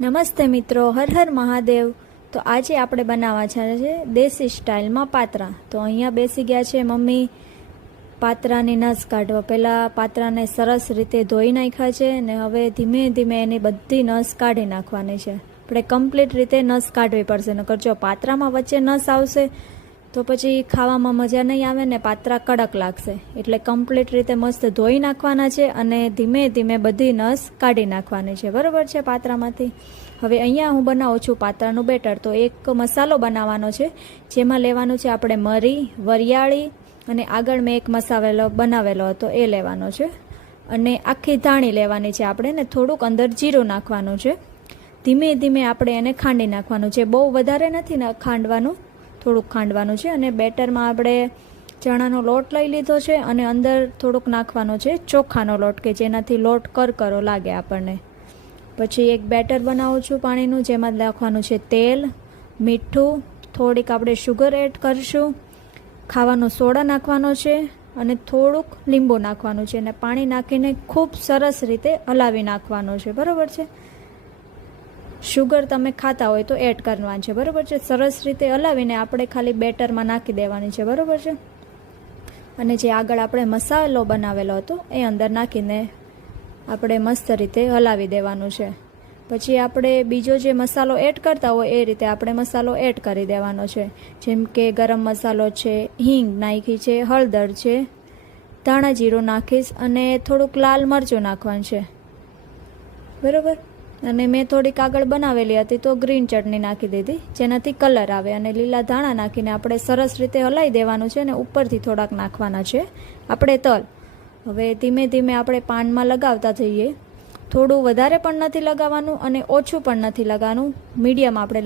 નમસ્તે મિત્રો, હર હર મહાદેવ. તો આજે આપણે બનાવવા છે દેશી સ્ટાઇલમાં પાત્રા. તો અહીંયા બેસી ગયા છે મમ્મી. પાત્રાની નસ કાઢવા. પહેલાં પાત્રાને સરસ રીતે ધોઈ નાખ્યા છે ને હવે ધીમે ધીમે એની બધી નસ કાઢી નાખવાની છે. આપણે કમ્પ્લીટ રીતે નસ કાઢવી પડશે, નકર જો પાત્રામાં વચ્ચે નસ આવશે તો પછી ખાવામાં મજા નહીં આવે ને પાત્રા કડક લાગશે. એટલે કમ્પ્લીટ રીતે મસ્ત ધોઈ નાખવાના છે અને ધીમે ધીમે બધી નસ કાઢી નાખવાની છે. બરાબર છે પાત્રામાંથી? હવે અહીંયા હું બનાવું છું પાત્રાનું બેટર. તો એક મસાલો બનાવવાનો છે. જેમાં લેવાનું છે આપણે મરી, વરિયાળી અને આગળ મેં એક મસાવેલો બનાવેલો હતો. એ લેવાનો છે. અને આખી ધાણી લેવાની છે આપણે ને થોડુંક અંદર જીરું નાખવાનું છે. ધીમે ધીમે આપણે એને ખાંડી નાખવાનું છે. બહુ વધારે નથી ખાંડવાનું. થોડુંક ખાંડવાનું છે અને બેટરમાં આપણે ચણાનો લોટ લઈ લીધો છે અને અંદર થોડુંક નાખવાનો છે ચોખાનો લોટ કે જેનાથી લોટ કરકરો લાગે આપણને. પછી એક બેટર બનાવું છું પાણીનું જેમાં નાખવાનું છે તેલ, મીઠું, થોડીક આપણે શુગર એડ કરીશું, ખાવાનો સોડા નાખવાનો છે અને થોડુંક લીંબુ નાખવાનું છે અને પાણી નાખીને ખૂબ સરસ રીતે હલાવી નાખવાનું છે. બરાબર છે? શુગર તમે ખાતા હોય તો એડ કરવાનું છે. બરાબર છે? સરસ રીતે હલાવીને આપણે ખાલી બેટરમાં નાખી દેવાની છે. બરાબર છે? અને જે આગળ આપણે મસાલો બનાવેલો હતો, એ અંદર નાખીને આપણે મસ્ત રીતે હલાવી દેવાનું છે. પછી આપણે બીજો જે મસાલો એડ કરતા હોય, એ રીતે આપણે મસાલો એડ કરી દેવાનો છે. જેમ કે ગરમ મસાલો છે, હિંગ નાખી છે, હળદર છે, ધાણા જીરું નાખીશ અને થોડુંક લાલ મરચું નાખવાનું છે. બરાબર? અને મેં થોડીક આગળ બનાવેલી હતી તો ગ્રીન ચટણી નાખી દીધી, જેનાથી કલર આવે અને લીલા ધાણા નાખીને આપણે સરસ રીતે હલાવી દેવાનું છે અને ઉપરથી થોડાક નાખવાના છે. આપણે તલ. હવે ધીમે ધીમે આપણે પાનમાં લગાવતા જઈએ. થોડું વધારે પણ નથી લગાવવાનું અને ઓછું પણ નથી લગાવવાનું. મીડિયમ આપણે